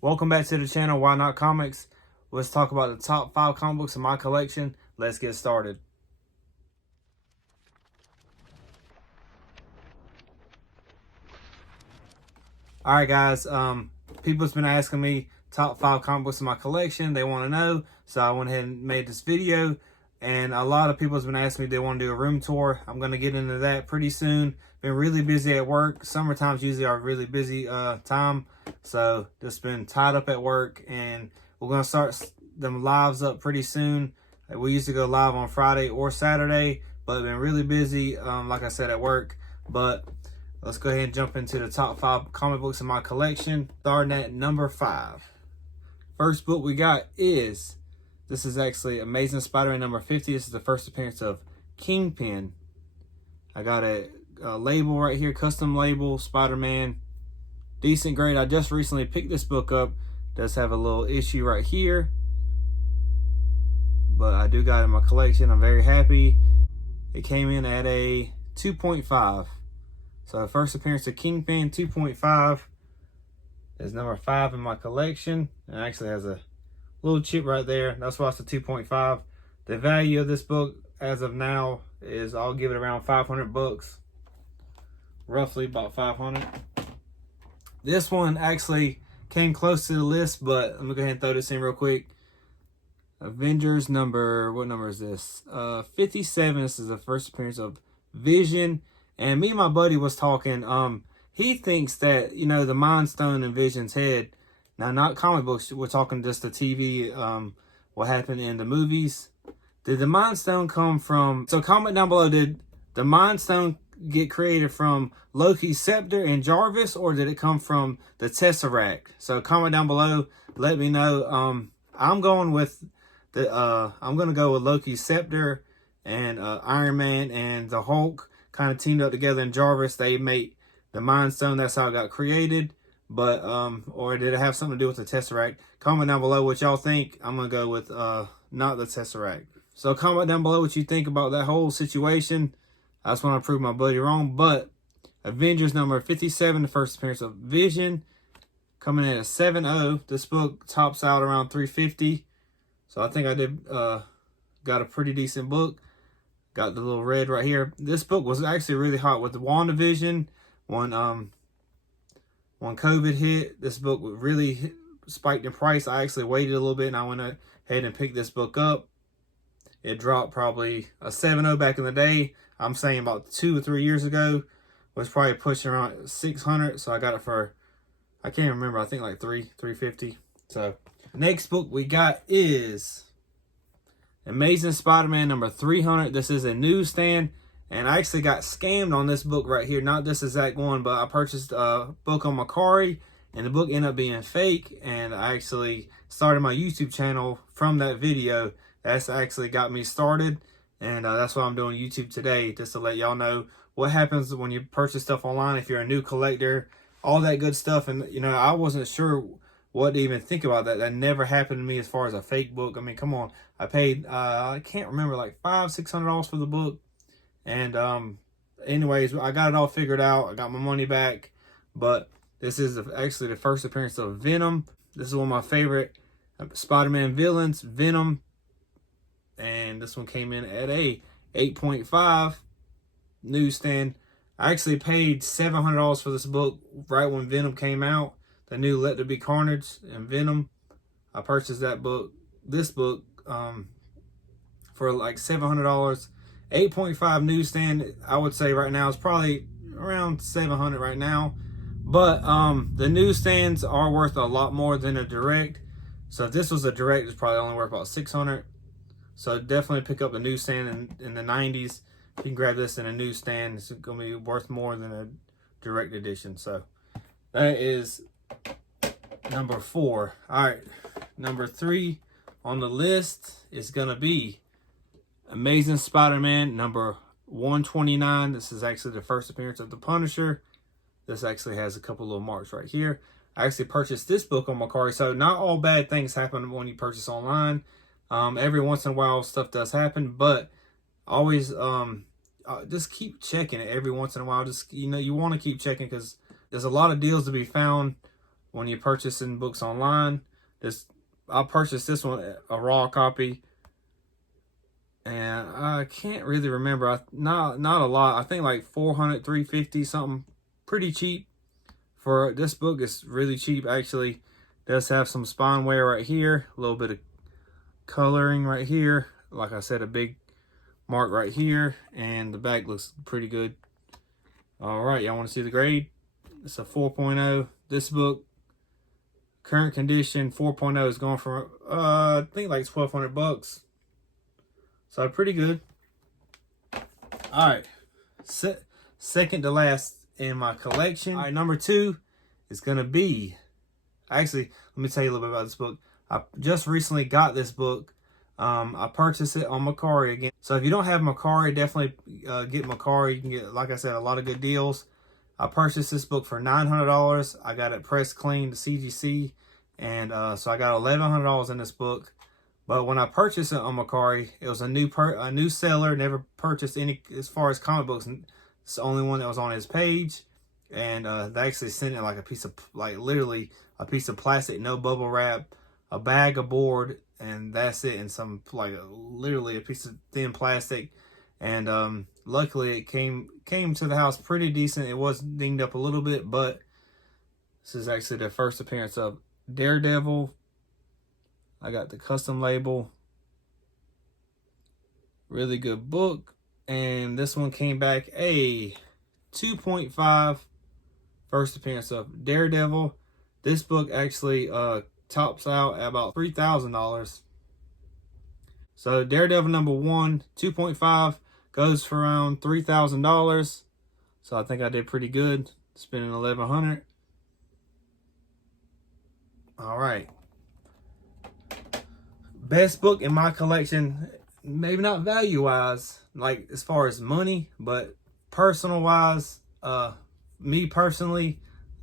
Welcome back to the channel, Why Not Comics. Let's talk about the top 5 comic books in my collection. Let's get started. Alright guys, people's been asking me top 5 comic books in my collection. They want to know, so I went ahead and made this video. And a lot of people's been asking me they want to do a room tour. I'm going to get into that pretty soon. Been really busy at work. Summertime's usually our really busy time. So just been tied up at work, and we're going to start them lives up pretty soon. We used to go live on Friday or Saturday, but been really busy, like I said, at work. But let's go ahead and jump into the top 5 comic books in my collection. Starting at number 5. First book we got is, this is actually Amazing Spider-Man number 50. This is the first appearance of Kingpin. I got a label right here, custom label, Spider-Man. Decent grade. I just recently picked this book up. Does have a little issue right here, but I do got it in my collection. I'm very happy. It came in at a 2.5. So the first appearance of Kingpin, 2.5. is number 5 in my collection. It actually has a little chip right there. That's why it's a 2.5. The value of this book as of now is, I'll give it around 500 bucks. Roughly about 500. This one actually came close to the list, but let me go ahead and throw this in real quick. Avengers number, what number is this? 57. This is the first appearance of Vision. And me and my buddy was talking. He thinks that, you know, the Mind Stone in Vision's head, now not comic books, we're talking just the TV, what happened in the movies. Did the Mind Stone come from, so comment down below, did the Mind Stone get created from Loki's scepter and Jarvis, or did it come from the Tesseract? So comment down below, let me know. I'm going with the I'm gonna go with Loki's scepter, and Iron Man and the Hulk kind of teamed up together, and Jarvis, they made the Mind Stone. That's how it got created. But or did it have something to do with the Tesseract? Comment down below what y'all think. I'm gonna go with not the Tesseract. So comment down below what you think about that whole situation. I just want to prove my buddy wrong. But Avengers number 57, the first appearance of Vision, coming in at 7.0. This book tops out around 350. So I think I did got a pretty decent book. Got the little red right here. This book was actually really hot with the WandaVision. When COVID hit, this book really spiked in price. I actually waited a little bit, and I went ahead and picked this book up. It dropped probably a 7.0 back in the day. I'm saying about 2 or 3 years ago. Was probably pushing around 600. So I got it for, I can't remember, I think like $350. So next book we got is Amazing Spider-Man number 300. This is a newsstand. And I actually got scammed on this book right here. Not this exact one, but I purchased a book on Macari, and the book ended up being fake. And I actually started my YouTube channel from that video. That's actually got me started. And that's why I'm doing YouTube today, just to let y'all know what happens when you purchase stuff online. If you're a new collector, all that good stuff. And, you know, I wasn't sure what to even think about that. That never happened to me as far as a fake book. I mean, come on. I paid, I can't remember, like $500-600 for the book. And anyways, I got it all figured out. I got my money back. But this is actually the first appearance of Venom. This is one of my favorite Spider-Man villains, Venom. And this one came in at a 8.5 newsstand. I actually paid $700 for this book right when Venom came out. The new Let There Be Carnage and Venom. I purchased that book, this book, for like $700. 8.5 newsstand, I would say right now is probably around $700 right now. But the newsstands are worth a lot more than a direct. So if this was a direct, it's probably only worth about $600. So definitely pick up a newsstand in the 90s. You can grab this in a newsstand. It's going to be worth more than a direct edition. So that is number 4. All right, number 3 on the list is going to be Amazing Spider-Man number 129. This is actually the first appearance of the Punisher. This actually has a couple little marks right here. I actually purchased this book on Macari. So not all bad things happen when you purchase online. Every once in a while stuff does happen, but always just keep checking it every once in a while. Just, you know, you want to keep checking because there's a lot of deals to be found when you're purchasing books online. I purchased this one, a raw copy, and I can't really remember. Not a lot. I think like 400, 350 something. Pretty cheap for this book. It's really cheap actually. Does have some spine wear right here, a little bit of coloring right here. Like I said, a big mark right here, and the back looks pretty good. All right, y'all want to see the grade? It's a 4.0. This book, current condition, 4.0 is going for I think like 1,200 bucks. So pretty good. All right, second to last in my collection. All right, number 2 is gonna be. Actually, let me tell you a little bit about this book. I just recently got this book. I purchased it on Mercari again. So if you don't have Mercari, definitely get Mercari. You can get, like I said, a lot of good deals. I purchased this book for $900. I got it pressed clean to CGC. And so I got $1,100 in this book. But when I purchased it on Mercari, it was a new seller. Never purchased any as far as comic books. It's the only one that was on his page. And they actually sent it like a piece of, like literally a piece of plastic, no bubble wrap, a bag of board, and that's it. And some literally a piece of thin plastic. And luckily it came to the house pretty decent. It was dinged up a little bit, but this is actually the first appearance of Daredevil. I got the custom label. Really good book. And this one came back a 2.5. First appearance of Daredevil. This book actually tops out at about $3,000. So Daredevil number 1, 2.5, goes for around $3,000. So I think I did pretty good, spending $1,100. All right. Best book in my collection, maybe not value-wise, like as far as money, but personal-wise, me personally,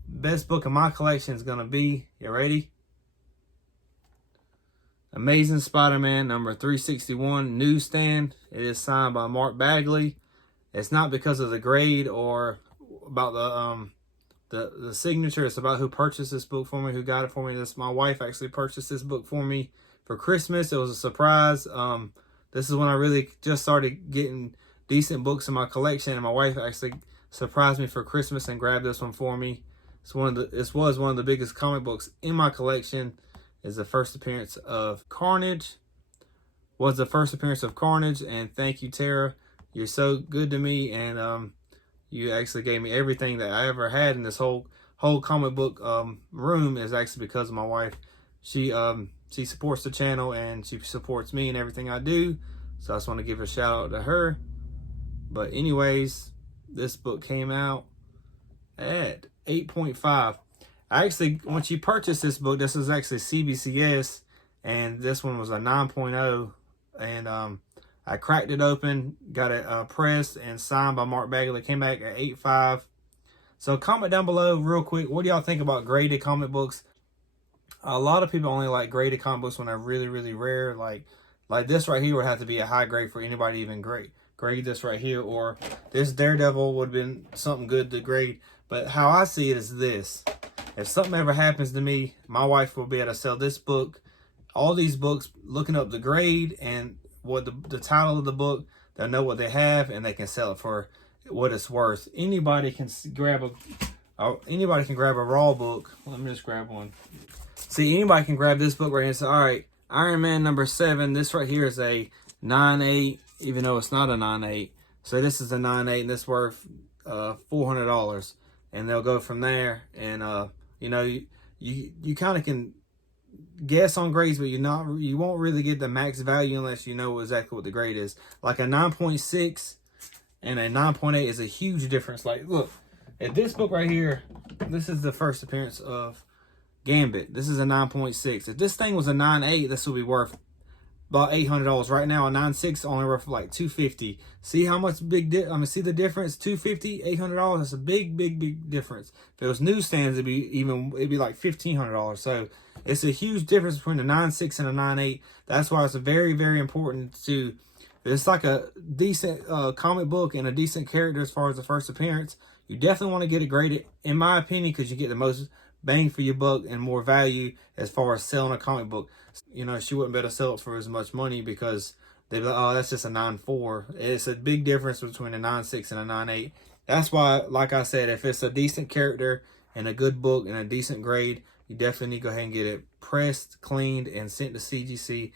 best book in my collection is going to be, you ready? Amazing Spider-Man number 361, newsstand. It is signed by Mark Bagley. It's not because of the grade or about the signature. It's about who purchased this book for me, who got it for me. My wife actually purchased this book for me for Christmas. It was a surprise. This is when I really just started getting decent books in my collection, and my wife actually surprised me for Christmas and grabbed this one for me. This was one of the biggest comic books in my collection. Is the first appearance of Carnage. Was the first appearance of Carnage, and thank you, Tara. You're so good to me, and you actually gave me everything that I ever had in this whole comic book room. Is actually because of my wife. She supports the channel, and she supports me in everything I do. So I just want to give a shout out to her. But anyways, this book came out at 8.5. Actually, when she purchased this book, this was actually CBCS, and this one was a 9.0. And I cracked it open, got it pressed and signed by Mark Bagley. It came back at 8.5. So comment down below real quick, what do y'all think about graded comic books? A lot of people only like graded comic books when they're really, really rare. Like this right here would have to be a high grade for anybody to even grade this right here. Or this Daredevil would have been something good to grade. But how I see it is this. If something ever happens to me, my wife will be able to sell this book, all these books, looking up the grade and what the title of the book. They'll know what they have, and they can sell it for what it's worth. Anybody can grab a raw book. Let me just grab one. See, anybody can grab this book right here and say, all right, Iron Man number 7. This right here is a 9.8, even though it's not a 9.8. So this is a 9.8, and this worth $400. And they'll go from there. And you know, you kind of can guess on grades, but you won't really get the max value unless you know exactly what the grade is. Like a 9.6 and a 9.8 is a huge difference. Like, look at this book right here. This is the first appearance of Gambit. This is a 9.6. If this thing was a 9.8, this would be worth about $800. Right now, a 9.6 only worth like $250. See how much see the difference? $250, $800. That's a big difference. If it was newsstands, it'd be like $1,500. So it's a huge difference between a 9.6 and a 9.8. That's why it's very, very important to. It's like a decent comic book and a decent character as far as the first appearance. You definitely want to get it graded, in my opinion, because you get the most bang for your buck and more value as far as selling a comic book. You know, she wouldn't be able to sell it for as much money because they'd be like, oh, that's just a 9.4. It's a big difference between a 9.6 and a 9.8. That's why, like I said, if it's a decent character and a good book and a decent grade, you definitely need to go ahead and get it pressed, cleaned, and sent to CGC.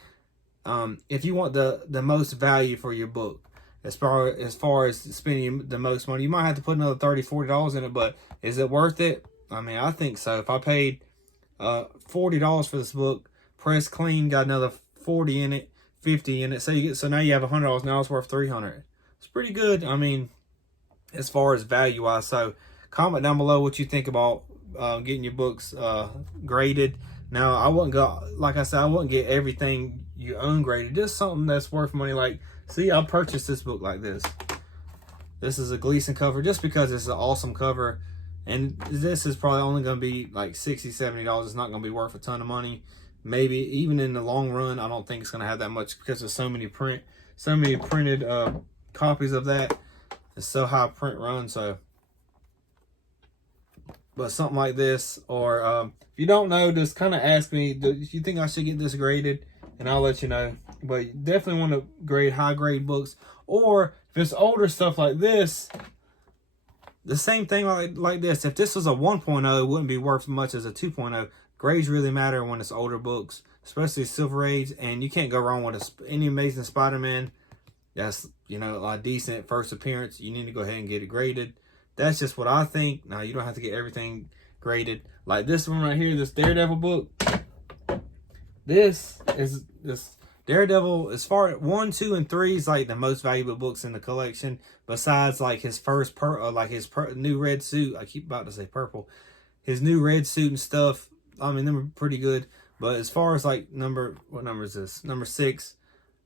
If you want the most value for your book, as far as spending the most money, you might have to put another $30-$40 in it, but is it worth it? I mean, I think so. If I paid $40 for this book, pressed clean, got another 40 in it, 50 in it, so now you have $100. Now it's worth $300. It's pretty good. I mean, as far as value wise. So comment down below what you think about getting your books graded. Now, I wouldn't go, like I said, I wouldn't get everything you own graded. Just something that's worth money. Like, see, I purchased this book like this. This is a Gleason cover just because it's an awesome cover. And this is probably only going to be like $60, $70. It's not going to be worth a ton of money. Maybe even in the long run, I don't think it's going to have that much because there's so many printed copies of that. It's so high print run. So, but something like this, or if you don't know, just kind of ask me, do you think I should get this graded? And I'll let you know. But you definitely want to grade high grade books. Or if it's older stuff like this, the same thing like this. If this was a 1.0, it wouldn't be worth as much as a 2.0. Grades really matter when it's older books, especially Silver Age. And you can't go wrong with any Amazing Spider-Man. That's, you know, a decent first appearance. You need to go ahead and get it graded. That's just what I think. Now, you don't have to get everything graded. Like this one right here, this Daredevil book. This Daredevil, as far as 1, 2, and 3 is like the most valuable books in the collection. Besides like his first new red suit. I keep about to say purple. His new red suit and stuff. I mean, them are pretty good. But as far as like what number is this? Number 6.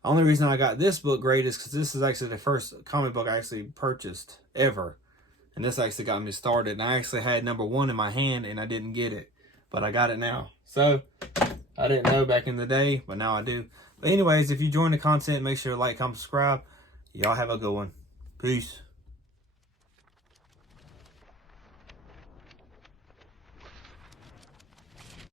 The only reason I got this book graded is because this is actually the first comic book I actually purchased ever. And this actually got me started. And I actually had number 1 in my hand and I didn't get it. But I got it now. So, I didn't know back in the day, but now I do. But anyways, if you enjoyed the content, make sure to like, comment, subscribe. Y'all have a good one. Peace.